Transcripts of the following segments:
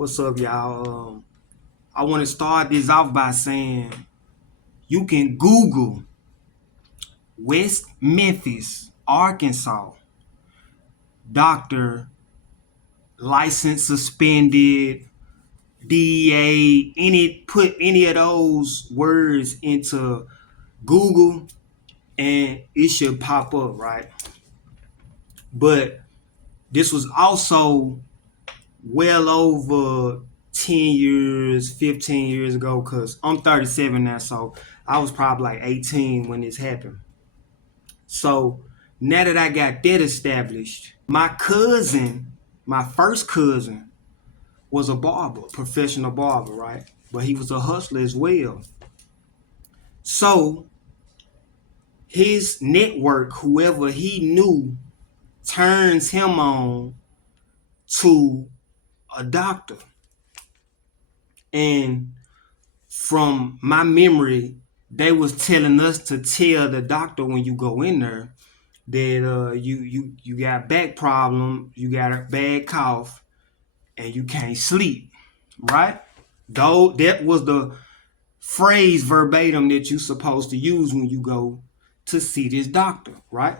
What's up, y'all? I want to start this off by saying you can Google West Memphis, Arkansas, doctor, license suspended, DEA, put any of those words into Google and it should pop up, right? But this was also well over 10 years, 15 years ago, because I'm 37 now, so I was probably like 18 when this happened. So now that I got that established, my cousin, my first cousin, was a barber, professional barber, right? But he was a hustler as well. So his network, whoever he knew, turns him on to a doctor. And from my memory, they was telling us to tell the doctor when you go in there that you got back problem, you got a bad cough, and you can't sleep, right? Though that was the phrase verbatim that you're supposed to use when you go to see this doctor, right?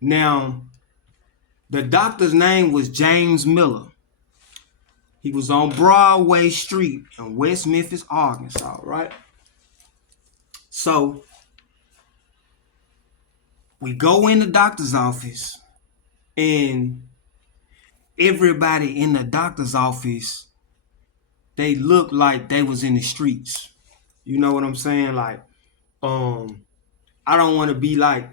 Now, the doctor's name was James Miller. He was on Broadway Street in West Memphis, Arkansas, right? So we go in the doctor's office, and everybody in the doctor's office, they look like they was in the streets. You know what I'm saying? Like, I don't want to be like,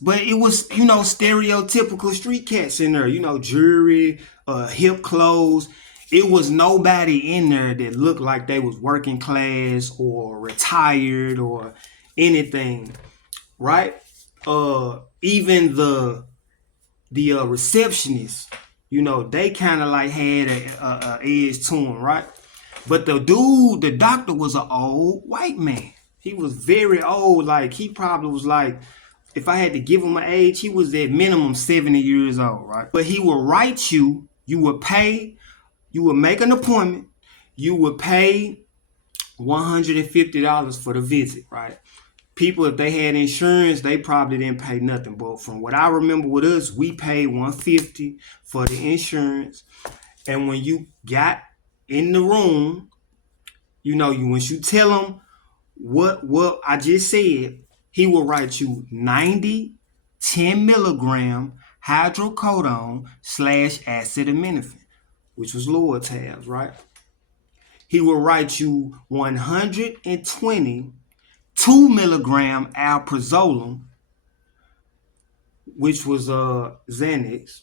but it was, stereotypical street cats in there, jewelry, hip clothes. It was nobody in there that looked like they was working class or retired or anything, right? Even the receptionist, they kind of like had a edge to them, right? But the doctor was an old white man. He was very old. Like, he probably was like, if I had to give him an age, he was at minimum 70 years old, right? But he would write you would pay, you would make an appointment, you would pay $150 for the visit, right? People, if they had insurance, they probably didn't pay nothing. But from what I remember with us, we paid $150 for the insurance. And when you got in the room, once you tell him what I just said, he will write you 90 10 milligram hydrocodone / acetaminophen, which was lower tabs, right? He will write you 120 2 milligram alprazolam, which was Xanax.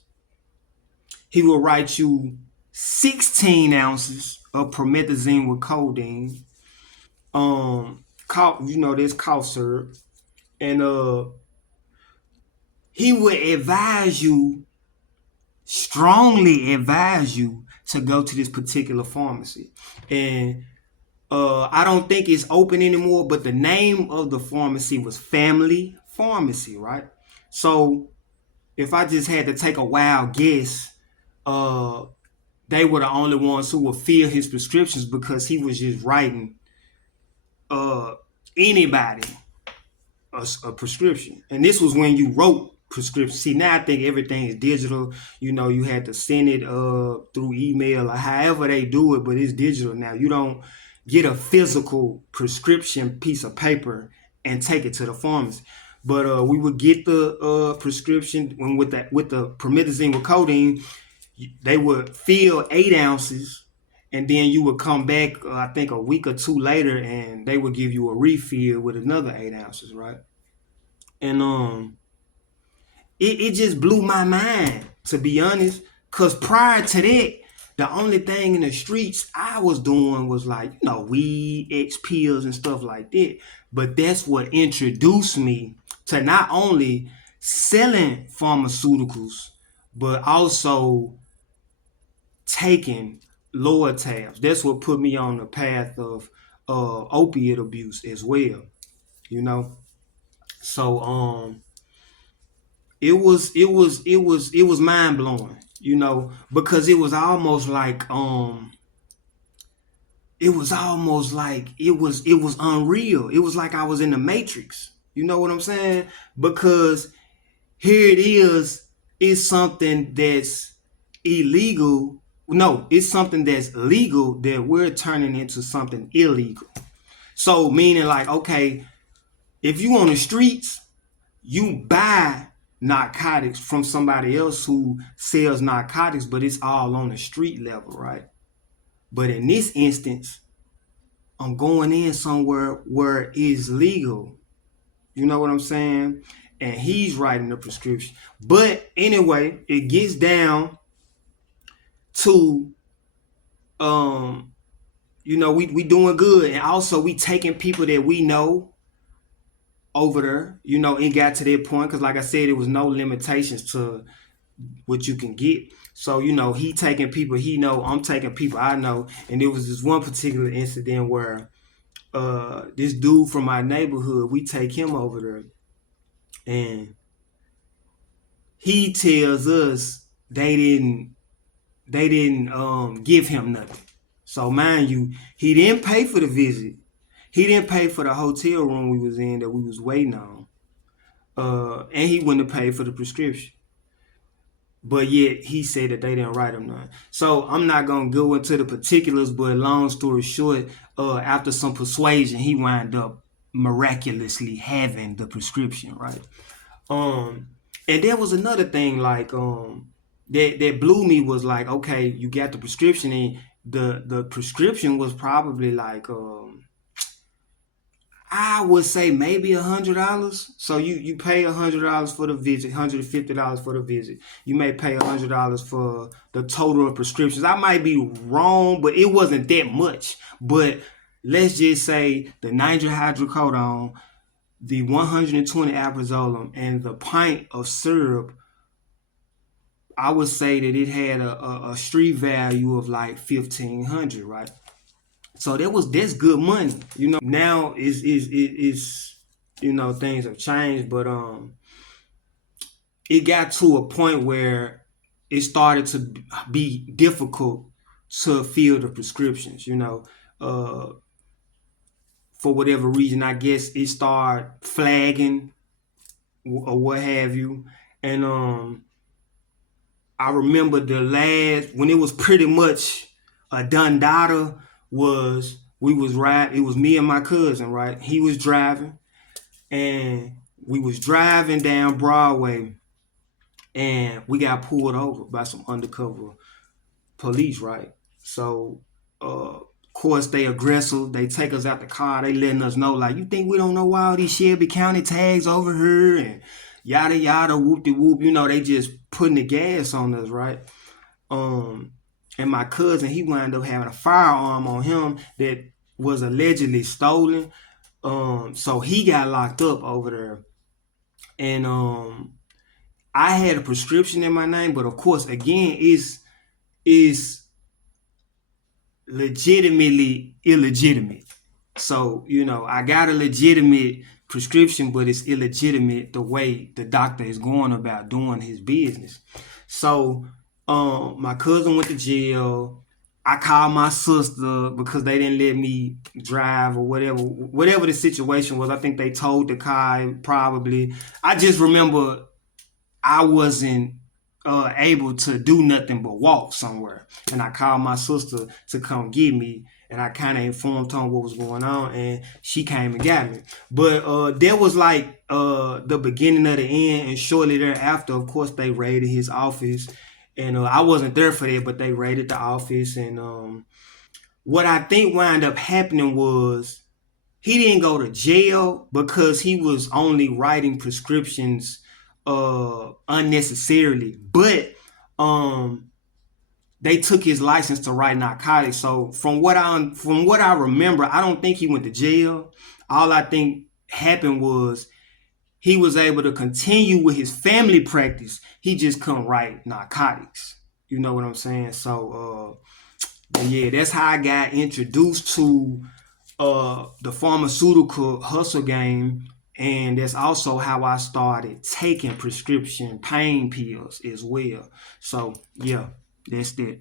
He will write you 16 ounces of promethazine with codeine. There's cough syrup. And he would strongly advise you to go to this particular pharmacy. And I don't think it's open anymore, but the name of the pharmacy was Family Pharmacy, right? So if I just had to take a wild guess, they were the only ones who would fill his prescriptions, because he was just writing anybody a prescription. And this was when you wrote prescriptions. See, now I think everything is digital. You had to send it through email or however they do it, but it's digital now. You don't get a physical prescription piece of paper and take it to the pharmacy. But we would get the prescription with the promethazine with codeine. They would fill 8 ounces, and then you would come back, I think a week or two later, and they would give you a refill with another 8 ounces, right? And it just blew my mind, to be honest, because prior to that, the only thing in the streets I was doing was like, weed, X pills and stuff like that. But that's what introduced me to not only selling pharmaceuticals, but also taking lower tabs. That's what put me on the path of opiate abuse as well, So it was mind blowing. because it was unreal. It was like I was in the Matrix. You know what I'm saying? Because here it is, it's something that's illegal. No, it's something that's legal that we're turning into something illegal. So meaning like, okay, if you on the streets, you buy narcotics from somebody else who sells narcotics, but it's all on the street level, right? But in this instance, I'm going in somewhere where it's legal. You know what I'm saying? And he's writing the prescription. But anyway, it gets down to we doing good. And also we taking people that we know over there, it got to that point because like I said, there was no limitations to what you can get. So, he taking people he know, I'm taking people I know. And there was this one particular incident where this dude from my neighborhood, we take him over there and he tells us they didn't give him nothing. So mind you, he didn't pay for the visit. He didn't pay for the hotel room we was in that we was waiting on. And he wouldn't have paid for the prescription. But yet he said that they didn't write him none. So I'm not gonna go into the particulars, but long story short, after some persuasion, he wound up miraculously having the prescription, right? Um, and there was another thing like that blew me was like, okay, you got the prescription, and the prescription was probably like I would say maybe $100. So you pay $100 for the visit, $150 for the visit. You may pay $100 for the total of prescriptions. I might be wrong, but it wasn't that much. But let's just say the nitrohydrocodone, the 120 alprazolam, and the pint of syrup, I would say that it had a street value of like 1,500, right? So that's good money. Now is things have changed, but it got to a point where it started to be difficult to fill the prescriptions. For whatever reason, I guess it started flagging or what have you, and I remember the last when it was pretty much a done data was we was riding. It was me and my cousin, right? He was driving, and we was driving down Broadway, and we got pulled over by some undercover police, right? So, of course, they aggressive. They take us out the car. They letting us know, like, you think we don't know why all these Shelby County tags over here and yada yada whoop de whoop. They just putting the gas on us, right? Um, and my cousin, he wound up having a firearm on him that was allegedly stolen. So he got locked up over there, and I had a prescription in my name, but of course, again, is legitimately illegitimate. So, I got a legitimate prescription, but it's illegitimate the way the doctor is going about doing his business. So, my cousin went to jail. I called my sister because they didn't let me drive or whatever the situation was. I think they towed the car probably. I just remember I wasn't able to do nothing but walk somewhere. And I called my sister to come get me, and I kind of informed her what was going on, and she came and got me. But there was like the beginning of the end, and shortly thereafter, of course, they raided his office. And I wasn't there for that, but they raided the office. And what I think wound up happening was he didn't go to jail because he was only writing prescriptions unnecessarily, but they took his license to write narcotics. So from what I remember, I don't think he went to jail. All I think happened was he was able to continue with his family practice. He just couldn't write narcotics. You know what I'm saying? So yeah, that's how I got introduced to the pharmaceutical hustle game. And that's also how I started taking prescription pain pills as well. So yeah, that's that.